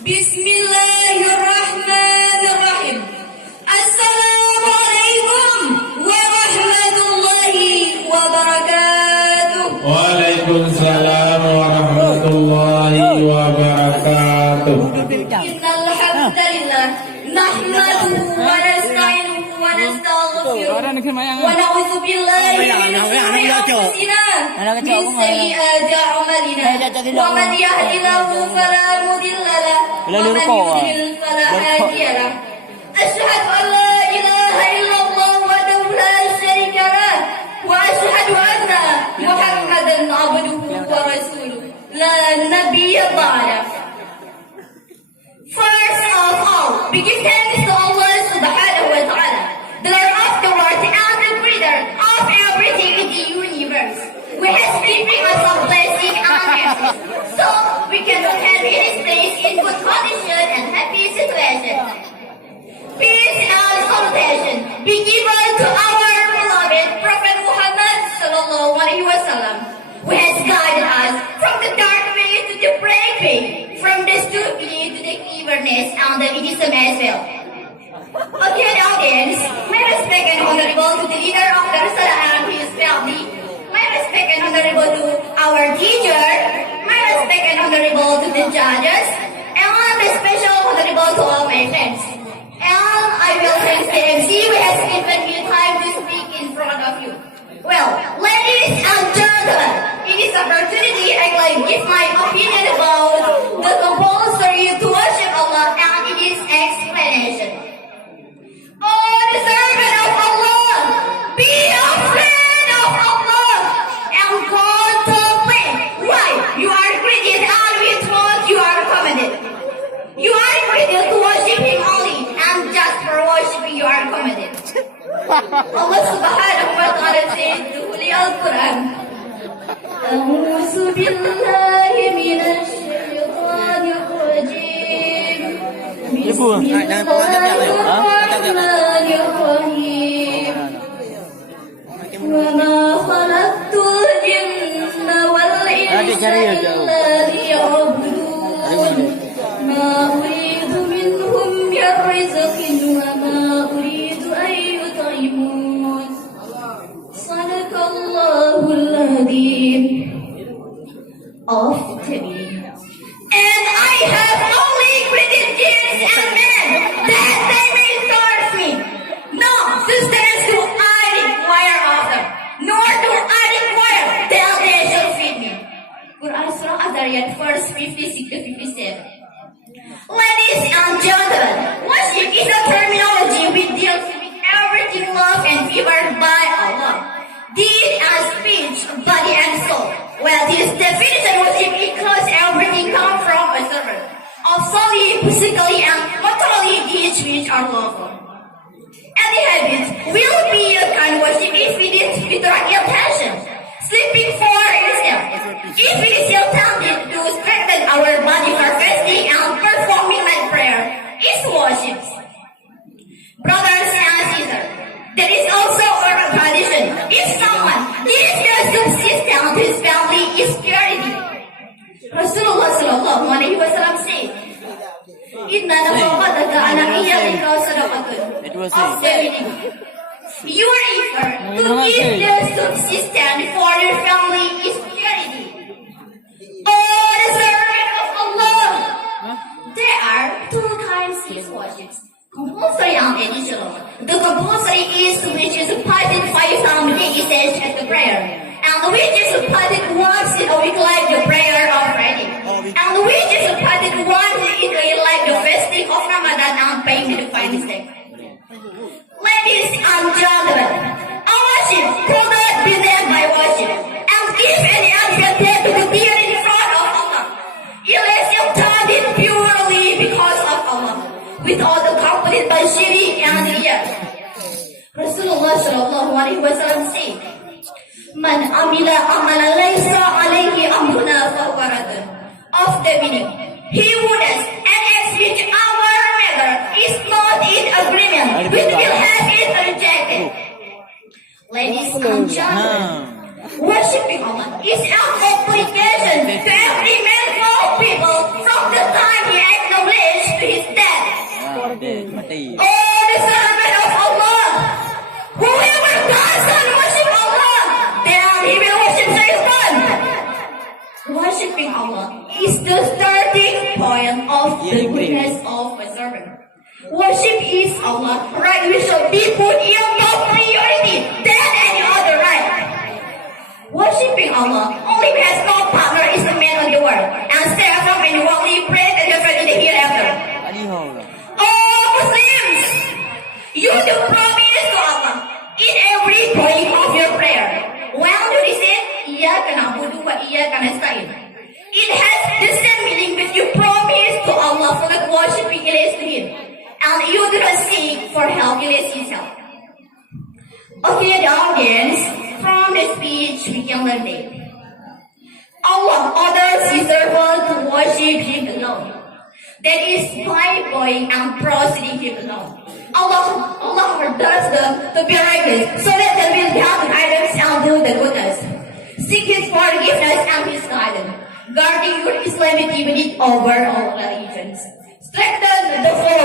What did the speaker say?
Bismillahirrahmanirrahim. Assalamualaikum warahmatullahi wabarakatuh. Waalaikumsalam warahmatullahi wabarakatuh. Innal hamdalillah nahmaduhu wa nasta'inuhu wa nastaghfiruh wa na'udzu billahi min shururi anfusina min sayyi'ati a'malina wa man yahdihillahu fala mudilla lahu wa man yudlil fala hadiya lahu. Asyhadu an la ilaha illallah wahdahu la syarika lahu wa asyhadu anna Muhammadan abduhu wa rasuluh la nabiyya ba'dahu. First of all, we give thanks to Allah subhanahu wa ta'ala, the Lord of the world and the creator of everything in the universe, who has given us a blessing and mercy, so we can look at His face in good condition and happy situation. Peace and salutation be given to our beloved Prophet Muhammad sallallahu alaihi wasallam, who has guided us from the dark way to the bright way, from the stupidity to the cleverness and the wisdom as well. Again, audience, my respect and honorable to the leader of Darussa'adah and his family, my respect and honorable to our teacher, my respect and honorable to the judges, and my special honorable to all my friends. And I will thank the MC who has given me time to speak in front of you. Well, ladies and gentlemen, in this opportunity, I'd like to give my opinion about the compulsory to worship Allah and its explanation. Oh, the servant of Allah, be afraid of Allah and contemplate why you are created and with what you are commanded. You are created to worship Him only, and just for worshiping you are commanded. Allah subhanahu wa ta'ala says in the Holy Al-Quran, أعوذ بالله من الشيطان الرجيم بسم الله الرحمن الرحيم وما خلقت الجن والإنس إلا ليعبدون ما أريد منهم من رزق وما أريد أن يطعمون صدق الله العظيم of me. And I have only created jinns and men that they may serve me. No sustenance do I require of them, nor do I require that they shall feed me. Quran Surah Ad-Dariyat verse 56 to 57. Ladies and gentlemen, worship is a terminology which deals with everything loved and favored by Allah, deed and speech, body and soul. Well, this definition worship includes everything come from a servant of solely, physically and morally deeds which are lawful. Any habit will be a kind of worship if it is with the right intention. Sleeping for itself, if it is intended to strengthen our body for fasting and performing night prayer, is worship. Brothers and sisters, there is also a tradition. If someone gives their subsistence to his family is purity. Rasulullah sallallahu alaihi wasallam said, "Inna nafaqataka ala iyyatika sadaqatun." Of the meaning, your effort to give their subsistence for your family is purity. Oh, the servant of Allah! There are two kinds of worship. Compulsory and additional. The compulsory is which is parted 5 times a day essential as the prayer, and which is parted once in a week like the prayer of Friday, and which is parted once in a year like the fasting of Ramadan and paying the fine day. Ladies and gentlemen, our worship could not be led by worship and give any advantage to the deer in front of Allah. Unless you done it purely because of Allah, without accompanied by shirk and riyah. Rasulullah sallallahu alaihi wasallam said, "Man amila amalan laysa alayhi amruna fahuwa raddun." Of the meaning, he who does an act which our matter is not in agreement with will have it rejected. Ladies and gentlemen, worshiping Allah is an obligation to every man for people from the time he acknowledges important. Worship is Allah, right? We should be put in top priority than any other right. Worshipping Allah only has no partner is the man of the world, and stay from any worldly praise and just in the hereafter. Oh Muslims, you do promise to Allah in every point of your prayer. When you say Iyyaka na'budu wa iyyaka nasta'in, it has the same meaning with you promise to Allah for the worshiping relates to Him, and you do not seek for help relates to Himself. Okay, the audience, from the speech we can learn that Allah orders His servant to worship Him alone. That is by going and proceeding Him alone. Allah orders them to be righteous so that they will have guidance and do the goodness. Seek His forgiveness and His guidance, guarding your Islamity with it over all religions. Strengthen the four